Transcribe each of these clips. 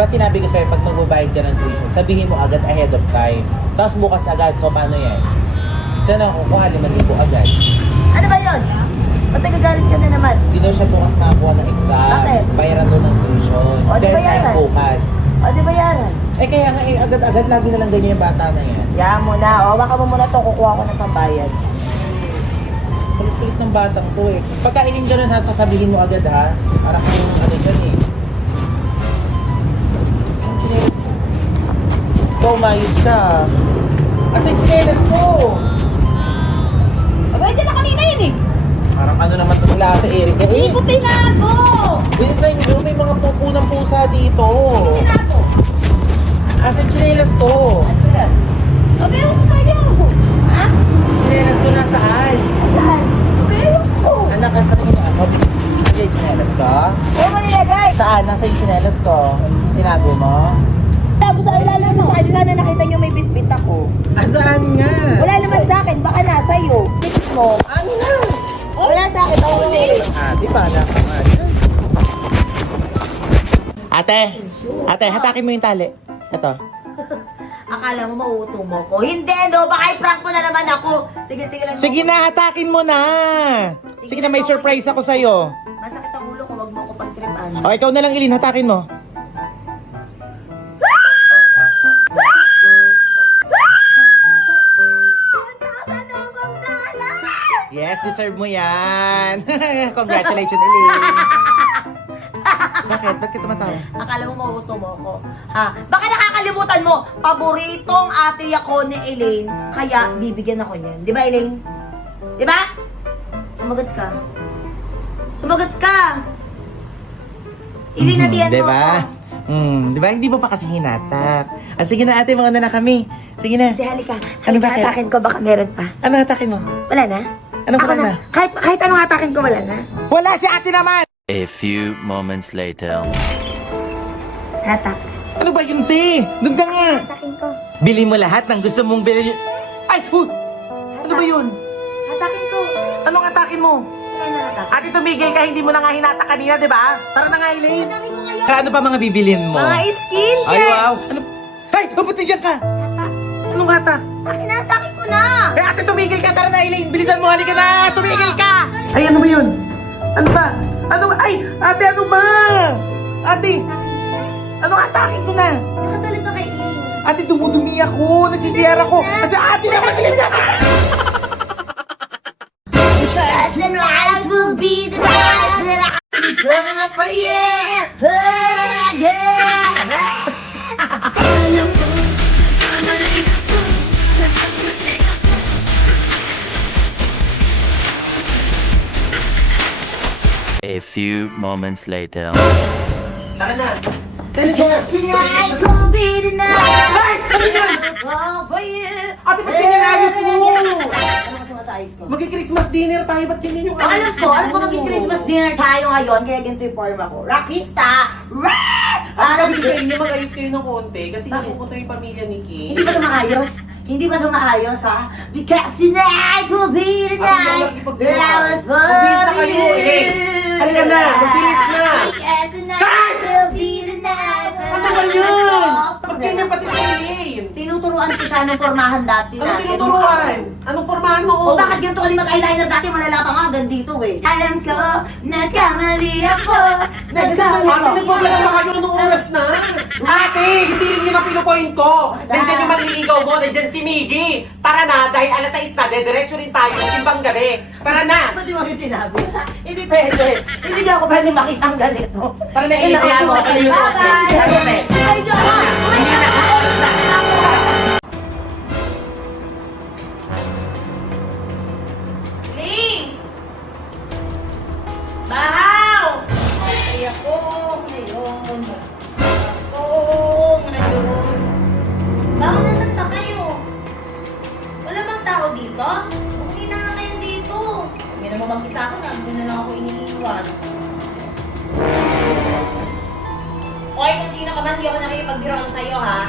ba sinabi ko sa'yo, pag magbabayad ka ng tuition, sabihin mo agad ahead of time. Tapos bukas agad, so paano yan? Sana kukuha 5,000 agad. Ano ba yun? Ba't nagagalit ka na naman? Hindi daw siya bukas nakakuha ng exam. Bakit? Bayaran doon ng tuition. O, di Deadline bayaran? bukas. O, di ba yaran? Eh kaya nga agad-agad lagi na lang ganyan yung bata na yan. Yan mo na. O, baka mo muna to, kukuha ko ng pambayad. Kulit-kulit ng batang to eh. Pagkainin ka nun ha, sasabihin mo agad ha. Para kung ano dyan eh. Ang chinelas ko. Ito, umayos ka. Asa yung chinelas ko? Abay, dyan na kanina yun eh. Parang ano naman ito sila ate Erika eh. Ikutin na ako! Dito na yung may mga pupo ng pusa dito. Ikutin na ako! Asa yung chinelas ko? Ano yan? Abay, ako sa'yo! Ha? Chinelas ko nasaan? Saan? Abay, ako! Anak, asa tingin niya ako? Asa yung chinelas ko? Oo, manilagay! Saan? Nasa yung chinelas ko? Tinago mo? Tago sa ilalim sa akin. Sana nakita nyo may bitbit ako. Asaan nga? Wala naman sa akin. Baka nasa iyo. Bitbit mo. Ano na? Wala sa akin. Ate, paano? Ate, hatakin mo yung tali. Ito. Akala mo mauuto mo ko? Hindi, no? Baka i-prank mo na naman ako. Tigil-tigil lang. Sige na, hatakin mo na. Sige na, may surprise ako sa'yo. Masakit ang ulo ko. Wag mo ako pag-tripan. O, ikaw na lang, Ilin, hatakin mo. Yes, deserve mo yan. Congratulations, Ilin. Bakit? Ba't ka tumatawa? Akala mo mauuto mo ako? Ha? Baka nakakalimutan mo, paboritong ate ako ni Elaine, kaya bibigyan ako niyan. Di ba, Elaine? Di ba? Sumagot ka. Sumagot ka! Elaine, natiyan mo Diba? ako. Diba? Hindi mo pa kasi hinatak. Ah, sige na ate, mga na kami. Sige na. Hindi, halika. Ano Halika, bakit? hatakin ko, baka meron pa. Ano hatakin mo? Wala na? Anong Ako wala na? Kahit anong hatakin ko, wala na. Wala si ate naman! A few moments later. Hatak. Ano ba yun, te? Doon ka nga. Hatakin ko. Bili mo lahat ng gusto mong bilhin. Ay! Ano ba yun? Hatakin ko. Anong atakin mo? Wala na hatak. Ate, tumigil ka. Hindi mo na nga hinatak kanina, di ba? Tara na nga, Elaine. Hatakin ko ngayon. Ano pa mga bibilin mo? Mga skincare. Ay, wow. Ano? Ay! Ba't nandiyan ka? Hatak. Anong hatak? Akin na, hatakin ko na. Eh, ate, tumigil ka. Tara na, Elaine. Bilisan mo. Halika na. Tumigil ka. Ay, ano ba yun? Ano ba? Ano ba? Ay! Ate, ano ba? Ate! Ano atakin ko na? Nakatulog ka kay Elaine. Ate, dumudumi ako. Nagsisiyar ako. Kasi ate naman isa ka. Because the night will be the night that I come for you. A few moments later. Tara na. Talaga. Tonight will be the night Ay! Ano yan? I fall for you. Ate, ba't ganyan ayos mo? Ano kasi masayos ko? Mag-Christmas dinner tayo. Ba't ganyan yung Alam ko mag-Christmas dinner tayo ngayon, kaya ganito yung forma ko. Rockista! Sabi ko sa inyo, mag-ayos kayo ng konti kasi napupunta yung pamilya ni King. Hindi ba ito maayos? Hindi ba ito maayos, ha? Because tonight will be the night that I was born Mabilis na kayo, eh. Halika na, mabilis na. Because tonight will be the night that Ano I ba was yun? born. Pag ganyan pati si Elaine. Tinuturuan ko siya ng pormahan dati Ano natin. tinuturuan? Anong pormahan mo? O bakit ganito ka din mag-eyeliner dati? Malala pa nga hanggang dito eh. Alam ko, nagkamali ako. Nagkamali Ate, nagpapala pa kayo nung oras na. Ate, hindi rin yun ang pinupoint ko. Nandiyan yung manliligaw mo, nandiyan si Miggy. Tara na, dahil alas 6 na, dediretso rin tayo ng simbang gabi. Tara na. Ba't di mo sinabi? Hindi pwede. Hindi niya ako pwede makita ang ganito. Tara na, Elaine. Mo. Bye-bye! Ay, Diyos! Hindi na. Ling! Bahaw! Ay ako ngayon. Ako ngayon. Bakit nasan pa kayo? Wala bang tao dito? Umuwi na nga kayo dito. Hindi naman mag-isa ako na. Hindi na lang ako iniiwan. Hoy, kung sino ka man, hindi ako nakikipagbiroan sa'yo, ha?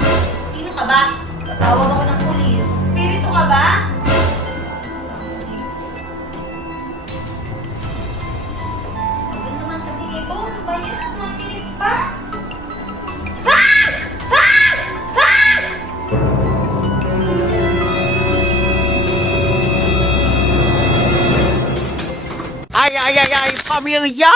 Sino ka ba? Tatawag ako ng pulis. Spirito ka ba? Ano naman kasi ito? Ano ba yan? Ano ang tinis pa? Ah! pamilya!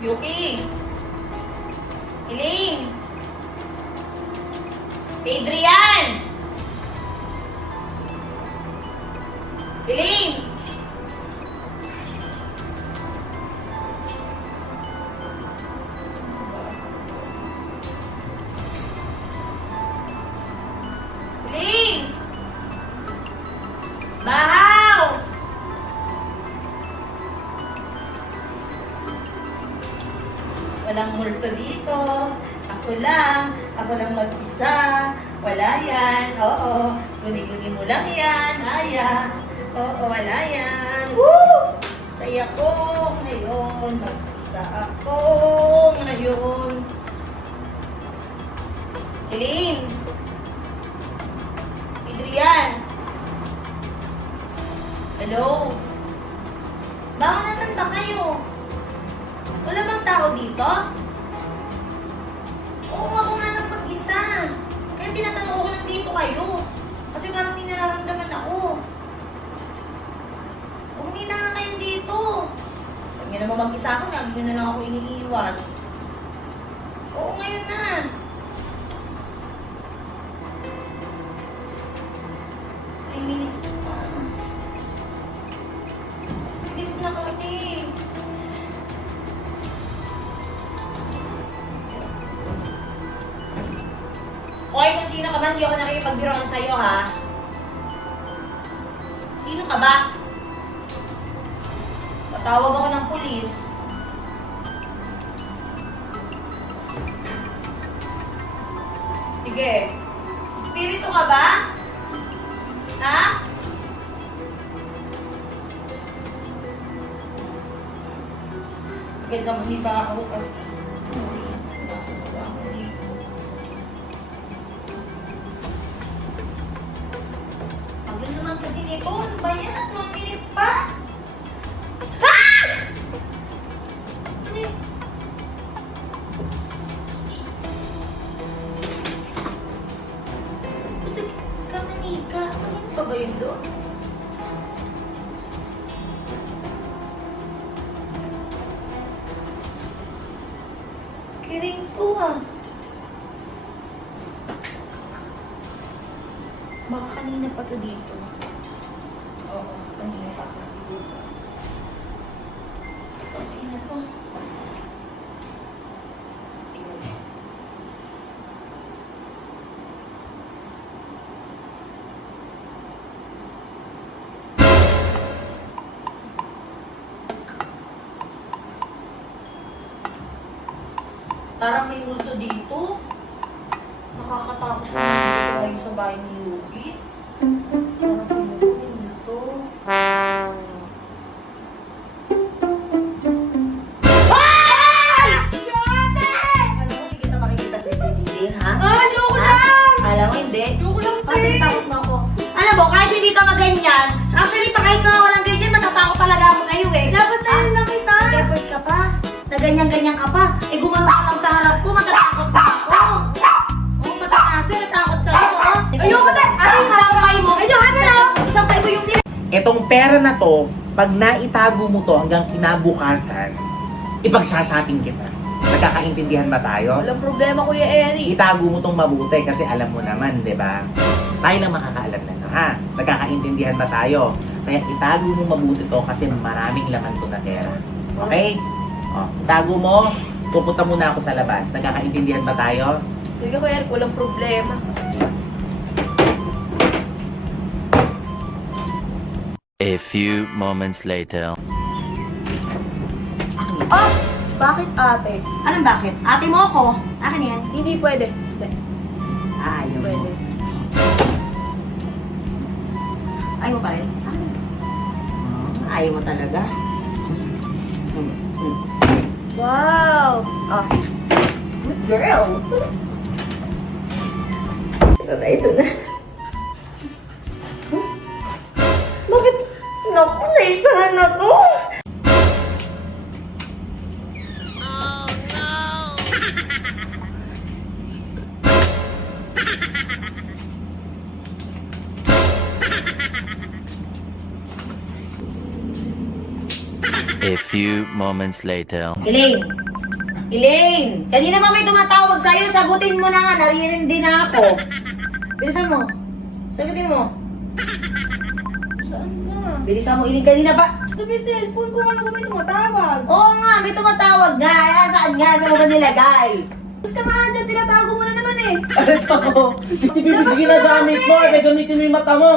Yuki! Elaine! Adrian! Elaine! Elaine! Bahaw! Walang multo dito. Ako lang mag-isa. Wala yan. Oo. Guni-guni mo lang yan. Aya. Oo, wala yan. Woo! Saya ko ngayon. Mag-isa ako ngayon. Elaine! Adrian! Hello? Baka nasan ba kayo? Wala bang tao dito? Oo, ako nga lang mag-isa. Kaya tinatanong ko nandito kayo. Kasi parang may nararamdaman ako. Umuwi na nga kayo dito. Pag may naman mag-isa ako, lagi nyo na lang ako iniiwan. Oo, ngayon na. Ay, minutes pa. Bilis na kasi. Okay, kung sino ka man, hindi ako nakikipagbiroan sa'yo, ha? Sino ka ba? Patawag ako ng pulis. Sige. Espiritu ka ba? Ha? Agad na mahiba ako kasi. Ano naman kasi nito? Ano ba yan? 1 minute pa? Ha! Ano yun? Putik ka, manika. Ano pa ba yun doon? Kiring ko ah. Baka kanina pa to dito. Oo, kanina pa to dito. Okay na to. Tingnan mo. Parang may multo dito. Nakakatakot na dito tayo sa bahay ni Yuki. Parang may multo. Ay! Yate! Alam mo, hindi kita makikita sa CCTV, ha? Joke lang! Alam mo, hindi? Joke lang, te! Takot mo ako. Alam mo, kahit hindi ka maganyan, actually, pa kahit na walang ganyan, matatakot talaga ako sa'yo eh. Dapat na yun lang kita. Effort ka pa. Na ganyan-ganyan ka pa. Eh, gumano ka lang sa harap ko, matatakot pa ako. Oo, matakaso, natakot sa'yo, oh. Ayoko na! Ay, sampay mo! Ayoko na lang! Sampay mo yung nila! Itong pera na to, pag naitago mo to hanggang kinabukasan, ipagsashopping kita. Nagkakaintindihan ba tayo? Walang problema, Kuya Eric. Itago mo tong mabuti kasi alam mo naman, di ba? Tayo lang makakaalam na to, ha? Nagkakaintindihan ba tayo? Kaya itago mo mabuti to kasi maraming laman to na pera. Okay? O, itago mo, pupunta muna ako sa labas. Nagkakaintindihan ba tayo? Sige, Kuya Eric, walang problema. A few moments later. Oh! Bakit ate? Anong bakit? Ate mo ako. Akin yan. Hindi pwede. Hindi. Ayaw mo. Pwede. Ayaw mo pa rin? Ayaw mo talaga? Wow! Ah. Good girl. Ito na. Bakit Naku, naisahan ako. A few moments later. Elaine! Elaine! Kanina pa may tumatawag sa'yo. Sagutin mo na nga. Naririndi na ako. Bilisan mo. Sagutin mo. Saan na? Bilisan mo, Elaine. Kanina pa. Sabi cellphone ko, alam ko may tumatawag. Oo nga, may tumatawag nga. Saan nga? Saan mo ba nilagay? Tapos ka nga dyan, tinatago mo na naman eh. Alit ako. Kasi bibig ginagamit mo, may gamitin mo yung mata mo.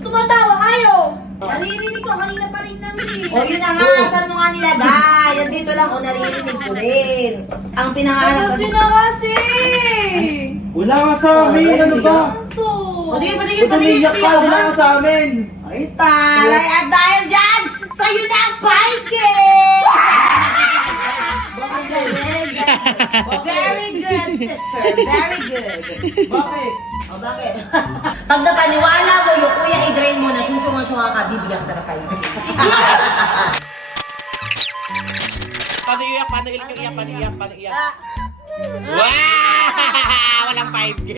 Tumatawa kayo. Naririnig ko, kanina pa rin namin eh. O yun na nga, saan mo nga nilagay? Yan dito lang, o naririnig ko rin. Ang pinangahanap Kasi na kasi. Wala ka sa amin, ano ba? Ito. Patingin, patingin, patingin. Umiyak ka, wala ka sa amin. Ay, taray. At dahil dyan, sa'yo na ang 5K! Ang galing. Very good, sister. Very good. Bakit? O, bakit? Pag napaniwala mo, yung kuya i-drain mo na susunga-sunga ka, bibigyan ka na 5K. Paano iyak? Paano iyak? Paano iyak? Paano iyak? Ah, Wow! Walang 5K.